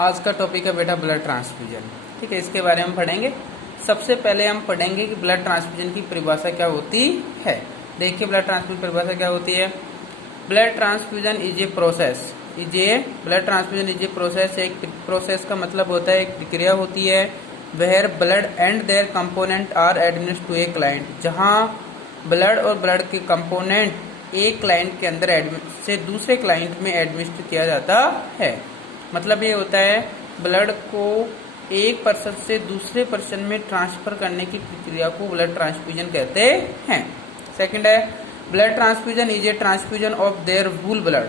आज का टॉपिक है बेटा ब्लड ट्रांसफ्यूजन। ठीक है, इसके बारे में पढ़ेंगे। सबसे पहले हम पढ़ेंगे कि ब्लड ट्रांसफ्यूजन की परिभाषा क्या होती है। देखिए ब्लड ट्रांसफ्यूजन परिभाषा क्या होती है। Blood transfusion is a process, blood transfusion is a process. एक प्रोसेस का मतलब होता है एक प्रक्रिया होती है where blood and their component are administered to a client, जहां ब्लड और ब्लड के कंपोनेंट एक क्लाइंट के अंदर से दूसरे क्लाइंट में एडमिनिस्टर किया जाता है। मतलब ये होता है ब्लड को एक पर्सन से दूसरे पर्सन में ट्रांसफर करने की प्रक्रिया को ब्लड ट्रांसफ्यूजन कहते हैं। सेकंड है blood transfusion is a transfusion of their whole blood.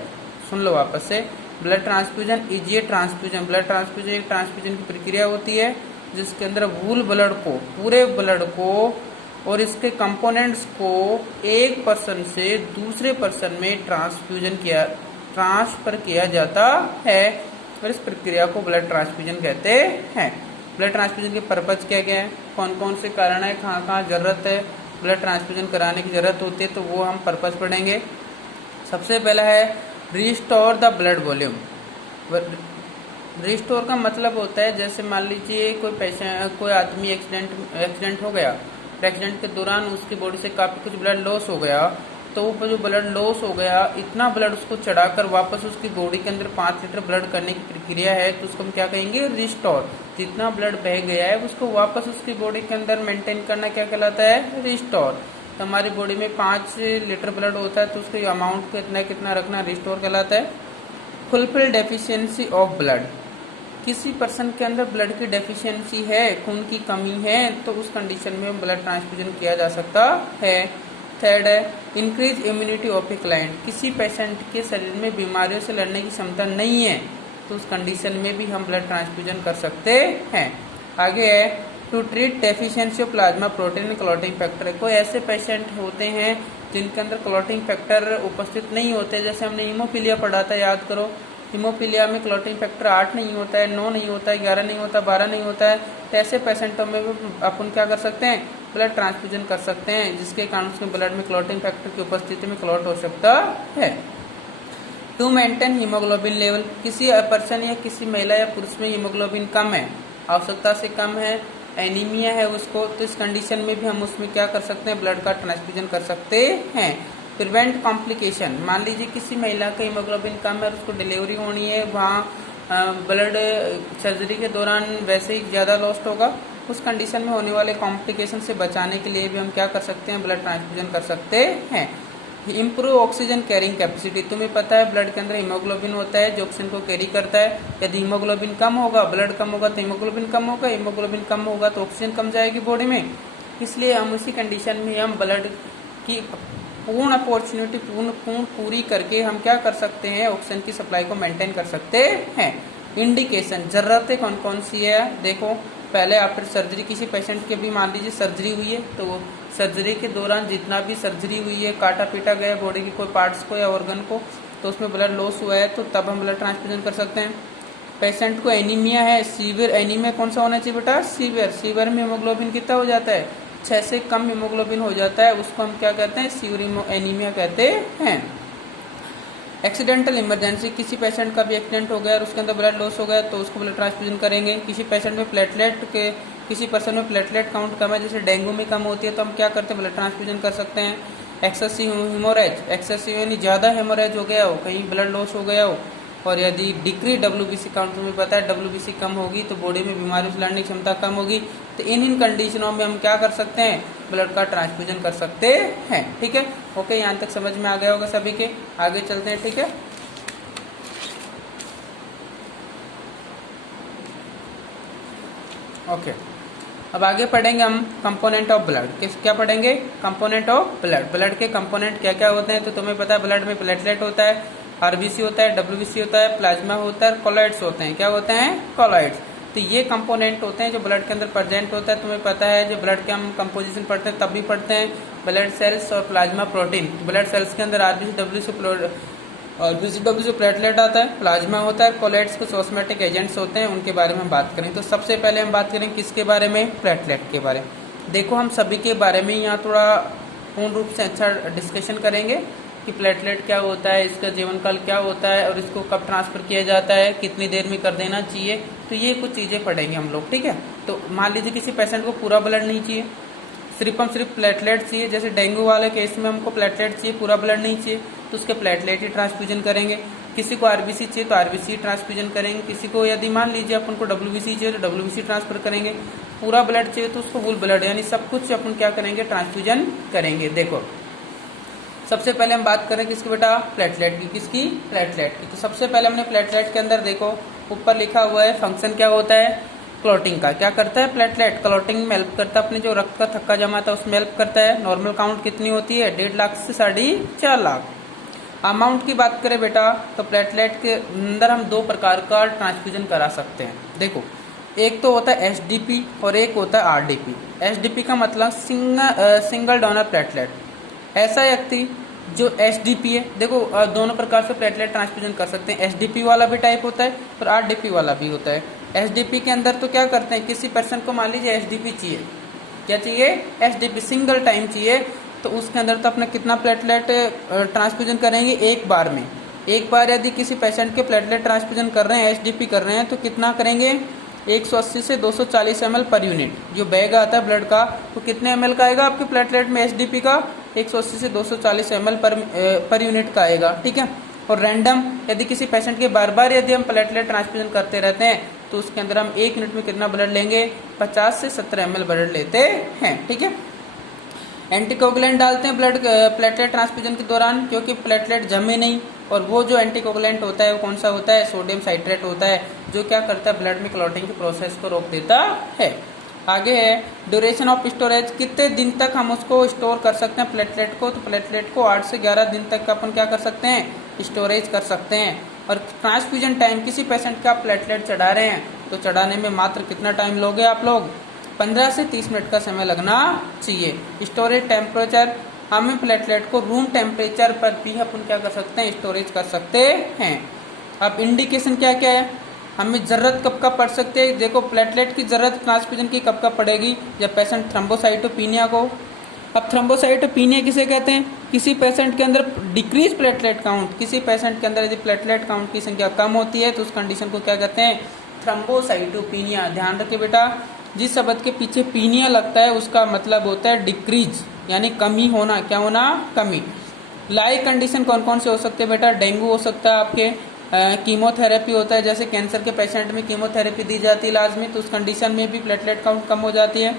सुन लो वापस से, blood transfusion is a transfusion, blood transfusion एक ट्रांसफ्यूजन की प्रक्रिया होती है जिसके अंदर होल ब्लड को, पूरे ब्लड को और इसके कंपोनेंट्स को एक पर्सन से दूसरे पर्सन में ट्रांसफर किया जाता है और इस प्रक्रिया को ब्लड ट्रांसफ्यूजन कहते हैं। ब्लड ट्रांसफ्यूजन के पर्पज क्या क्या है, कौन कौन से कारण है, कहाँ कहाँ जरूरत है ब्लड ट्रांसफ्यूजन कराने की जरूरत होती है, तो वो हम पर्पज पढ़ेंगे। सबसे पहला है restore the blood volume. Restore का मतलब होता है जैसे मान लीजिए कोई आदमी एक्सीडेंट हो गया, एक्सीडेंट के दौरान उसकी बॉडी से काफी कुछ ब्लड लॉस हो गया, तो वो जो ब्लड लॉस हो गया इतना ब्लड उसको चढ़ाकर वापस उसकी बॉडी के अंदर 5 लीटर ब्लड करने की प्रक्रिया है, तो उसको हम क्या कहेंगे, रिस्टोर। जितना ब्लड बह गया है उसको वापस उसकी बॉडी के अंदर मेंटेन करना क्या कहलाता है, रिस्टोर। तो हमारी बॉडी में 5 लीटर ब्लड होता है तो उसके अमाउंट को इतना कितना रखना रिस्टोर कहलाता है। फुलफिल डेफिशिएंसी ऑफ ब्लड, किसी पर्सन के अंदर ब्लड की डेफिशिएंसी है, खून की कमी है, तो उस कंडीशन में ब्लड ट्रांसफ्यूजन किया जा सकता है। थर्ड है increase immunity of a client, किसी पेशेंट के शरीर में बीमारियों से लड़ने की क्षमता नहीं है तो उस कंडीशन में भी हम ब्लड ट्रांसफ्यूजन कर सकते हैं। आगे है to treat deficiency of plasma protein clotting factor. कोई ऐसे पेशेंट होते हैं जिनके अंदर क्लॉटिंग फैक्टर उपस्थित नहीं होते, जैसे हमने हीमोफीलिया पढ़ा था, याद करो। हीमोफीलिया में क्लॉटिंग फैक्टर 8 नहीं होता है, 9 नहीं होता है, 11 नहीं होता, 12 नहीं होता है, तो ऐसे पेशेंटों में भी अपन क्या कर सकते हैं, ब्लड ट्रांसफ्यूजन कर सकते हैं, जिसके कारण उसके ब्लड में क्लॉटिंग फैक्टर की उपस्थिति में क्लॉट हो सकता है। टू मेंटेन हीमोग्लोबिन लेवल, किसी पर्सन या किसी महिला या पुरुष में हीमोग्लोबिन कम है, आवश्यकता से कम है, एनीमिया है उसको, तो इस कंडीशन में भी हम उसमें क्या कर सकते हैं, ब्लड का ट्रांसफ्यूजन कर सकते हैं। प्रिवेंट कॉम्प्लिकेशन, मान लीजिए किसी महिला का हीमोग्लोबिन कम है और उसको डिलीवरी होनी है, वहाँ ब्लड सर्जरी के दौरान वैसे ही ज़्यादा लॉस्ट होगा, उस कंडीशन में होने वाले कॉम्प्लिकेशन से बचाने के लिए भी हम क्या कर सकते हैं, ब्लड ट्रांसफ्यूजन कर सकते हैं। इम्प्रूव ऑक्सीजन कैरिंग कैपेसिटी, तुम्हें पता है ब्लड के अंदर हीमोग्लोबिन होता है जो ऑक्सीजन को कैरी करता है। यदि हीमोग्लोबिन कम होगा, ब्लड कम होगा तो हीमोग्लोबिन कम होगा, हीमोग्लोबिन कम होगा तो ऑक्सीजन कम जाएगी बॉडी में, इसलिए हम उसी कंडीशन में हम ब्लड की पूर्ण अपॉर्चुनिटी पूरी करके हम क्या कर सकते हैं, ऑक्सीजन की सप्लाई को मेंटेन कर सकते हैं। इंडिकेशन, जरूरतें कौन कौन सी है, देखो पहले आफ्टर सर्जरी किसी पेशेंट के भी मान लीजिए सर्जरी हुई है, तो सर्जरी के दौरान जितना भी सर्जरी हुई है, काटा पीटा गया बॉडी के कोई पार्ट्स को या ऑर्गन को, तो उसमें ब्लड लॉस हुआ है तो तब हम ब्लड ट्रांसफ्यूजन कर सकते हैं। पेशेंट को एनीमिया है, सीवियर एनीमिया कौन सा होना चाहिए बेटा, सीवियर में हीमोग्लोबिन कितना हो जाता है, 6 से कम हीमोग्लोबिन हो जाता है, उसको हम क्या कहते हैं, सीवियर एनीमिया कहते हैं। एक्सीडेंटल इमरजेंसी, किसी पेशेंट का भी एक्सीडेंट हो गया और उसके अंदर ब्लड लॉस हो गया तो उसको ब्लड ट्रांसफ्यूजन करेंगे। किसी पेशेंट में किसी पर्सन में प्लेटलेट काउंट कम है, जैसे डेंगू में कम होती है, तो हम क्या करते हैं, ब्लड ट्रांसफ्यूजन कर सकते हैं। एक्सेसिव हेमोरेज, एक्सेसिव यानी ज़्यादा हेमोरेज हो गया हो, कहीं ब्लड लॉस हो गया हो, और यदि डिक्री WBC काउंट, तुम्हें पता है WBC कम होगी तो बॉडी में बीमारियों से लड़ने की क्षमता कम होगी, तो इन कंडीशनों में हम क्या कर सकते हैं, ब्लड का ट्रांसफ्यूजन कर सकते हैं। ठीक है, ओके, यहाँ तक समझ में आ गया होगा सभी के, आगे चलते हैं। ठीक है, ओके, अब आगे पढ़ेंगे हम कंपोनेंट ऑफ ब्लड। क्या पढ़ेंगे, कंपोनेंट ऑफ ब्लड। ब्लड के कंपोनेंट क्या क्या होते हैं, तो तुम्हें पता है ब्लड में प्लेटलेट होता है, RBC होता है, WBC होता है, प्लाज्मा होता है, कॉलॉइड्स होते हैं। क्या होते हैं, कॉलॉइड्स। तो ये कंपोनेंट होते हैं जो ब्लड के अंदर प्रेजेंट होता है। तुम्हें पता है जो ब्लड के हम कंपोजिशन पढ़ते हैं तब भी पढ़ते हैं, ब्लड सेल्स और प्लाज्मा प्रोटीन। ब्लड सेल्स के अंदर RBC प्लेटलेट आता है, प्लाज्मा होता है, कॉलॉइड्स कुछ ऑस्मेटिक एजेंट्स होते हैं, उनके बारे में हम बात करें। तो सबसे पहले हम बात करें किसके बारे में, प्लेटलेट के बारे में। देखो हम सभी के बारे में यहाँ थोड़ा पूर्ण रूप से अच्छा डिस्कशन करेंगे। कि प्लेटलेट क्या होता है, इसका जीवन काल क्या होता है और इसको कब ट्रांसफर किया जाता है, कितनी देर में कर देना चाहिए। तो ये कुछ चीज़ें पढ़ेंगे हम लोग, ठीक है। तो मान लीजिए किसी पेशेंट को पूरा ब्लड नहीं चाहिए, सिर्फ प्लेटलेट चाहिए। जैसे डेंगू वाले केस में हमको प्लेटलेट चाहिए, पूरा ब्लड नहीं चाहिए, तो उसके प्लेटलेट ही ट्रांसफ्यूजन करेंगे। किसी को आरबीसी चाहिए तो आरबीसी ट्रांसफ्यूजन करेंगे। किसी को यदि मान लीजिए अपन को डब्ल्यूबीसी चाहिए तो डब्ल्यूबीसी ट्रांसफर करेंगे। पूरा ब्लड चाहिए तो उसको फुल ब्लड यानी सब कुछ अपन क्या करेंगे, ट्रांसफ्यूजन करेंगे। देखो सबसे पहले हम बात करें किसकी बेटा, प्लेटलेट की। किसकी, प्लेटलेट की। तो सबसे पहले हमने प्लेटलेट के अंदर देखो ऊपर लिखा हुआ है फंक्शन क्या होता है, क्लॉटिंग का। क्या करता है प्लेटलेट, क्लॉटिंग में हेल्प करता है, अपने जो रक्त का थक्का जमा था उसमें हेल्प करता है। नॉर्मल काउंट कितनी होती है, 1.5 लाख से 4.5 लाख। अमाउंट की बात करें बेटा तो प्लेटलेट के अंदर हम 2 प्रकार का ट्रांसफ्यूजन करा सकते हैं। देखो एक तो होता है एसडीपी और एक होता है आरडीपी। एसडीपी का मतलब सिंगल डोनर प्लेटलेट। ऐसा व्यक्ति जो एसडीपी है, देखो दोनों प्रकार से प्लेटलेट ट्रांसफ्यूजन कर सकते हैं। एसडीपी वाला भी टाइप होता है और आरडीपी वाला भी होता है। एसडीपी के अंदर तो क्या करते हैं, किसी पर्सन को मान लीजिए एसडीपी चाहिए, क्या चाहिए, एसडीपी सिंगल टाइम चाहिए, तो उसके अंदर तो अपने कितना प्लेटलेट ट्रांसफ्यूजन करेंगे, एक बार में। एक बार यदि किसी पेशेंट के प्लेटलेट ट्रांसफ्यूजन कर रहे हैं, एसडीपी कर रहे हैं, तो कितना करेंगे, 180 से 240 ml पर यूनिट। जो बैग आता है ब्लड का तो कितने ml का आएगा आपके प्लेटलेट में एसडीपी का, 180 से 240 ml पर यूनिट का आएगा, ठीक है। और रैंडम यदि किसी पेशेंट के बार बार यदि हम प्लेटलेट ट्रांसफ्यूजन करते रहते हैं तो उसके अंदर हम 1 मिनट में कितना ब्लड लेंगे, 50 से 70 ml ब्लड लेते हैं, ठीक है। एंटीकोगुलेंट डालते हैं ब्लड प्लेटलेट ट्रांसफ्यूजन के दौरान, क्योंकि प्लेटलेट जमे नहीं। और वो जो एंटीकोगुलेंट होता है वो कौन सा होता है, सोडियम साइट्रेट होता है, जो क्या करता है, ब्लड में क्लॉटिंग के प्रोसेस को रोक देता है। आगे है ड्यूरेशन ऑफ स्टोरेज, कितने दिन तक हम उसको स्टोर कर सकते हैं प्लेटलेट को। तो प्लेटलेट को 8 से 11 दिन तक का अपन क्या कर सकते हैं, स्टोरेज कर सकते हैं। और ट्रांसफ्यूजन टाइम, किसी पेशेंट का प्लेटलेट चढ़ा रहे हैं तो चढ़ाने में मात्र कितना टाइम लोगे आप लोग, 15 से 30 मिनट का समय लगना चाहिए। स्टोरेज टेम्परेचर, हमें प्लेटलेट को रूम टेम्परेचर पर भी अपन क्या कर सकते हैं, स्टोरेज कर सकते हैं। अब इंडिकेशन क्या क्या है, हमें जरूरत कब कब पड़ सकती है। देखो प्लेटलेट की जरूरत ट्रांसफ्यूजन की कब कब पड़ेगी, जब पेशेंट थ्रोम्बोसाइटोपिनिया को। अब थ्रोम्बोसाइटोपिनिया किसे कहते हैं, किसी पेशेंट के अंदर डिक्रीज प्लेटलेट काउंट, किसी पेशेंट के अंदर यदि प्लेटलेट काउंट की संख्या कम होती है तो उस कंडीशन को क्या कहते हैं, थ्रोम्बोसाइटोपिनिया। ध्यान रखिए बेटा, जिस शब्द के पीछे पीनिया लगता है उसका मतलब होता है डिक्रीज, यानी कमी होना। क्या होना, कमी। लाइक कंडीशन कौन कौन से हो सकते हैं बेटा, डेंगू हो सकता है, आपके कीमोथेरेपी होता है, जैसे कैंसर के पेशेंट में कीमोथेरेपी दी जाती है इलाज में, तो उस कंडीशन में भी प्लेटलेट काउंट कम हो जाती है।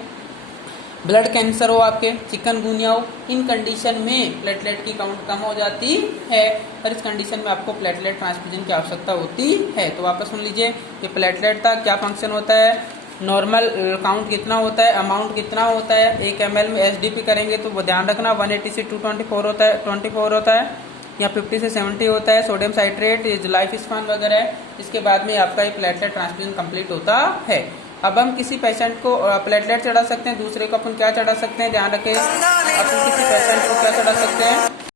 ब्लड कैंसर हो आपके, चिकनगुनिया हो, इन कंडीशन में प्लेटलेट की काउंट कम हो जाती है और इस कंडीशन में आपको प्लेटलेट ट्रांसफ्यूजन की आवश्यकता होती है। तो वापस सुन लीजिए कि प्लेटलेट का क्या फंक्शन होता है, नॉर्मल काउंट कितना होता है, अमाउंट कितना होता है। 1 ml में एसडीपी करेंगे तो वो ध्यान रखना 180 से 224 होता है, 24 होता है या 50 से 70 होता है। सोडियम साइट्रेट, ये जो लाइफ स्पान वगैरह है, इसके बाद में आपका ये प्लेटलेट ट्रांसफ्यूजन कंप्लीट होता है। अब हम किसी पेशेंट को प्लेटलेट चढ़ा सकते हैं, दूसरे को अपन क्या चढ़ा सकते हैं, ध्यान रखें, अपन किसी पेशेंट को क्या चढ़ा सकते हैं,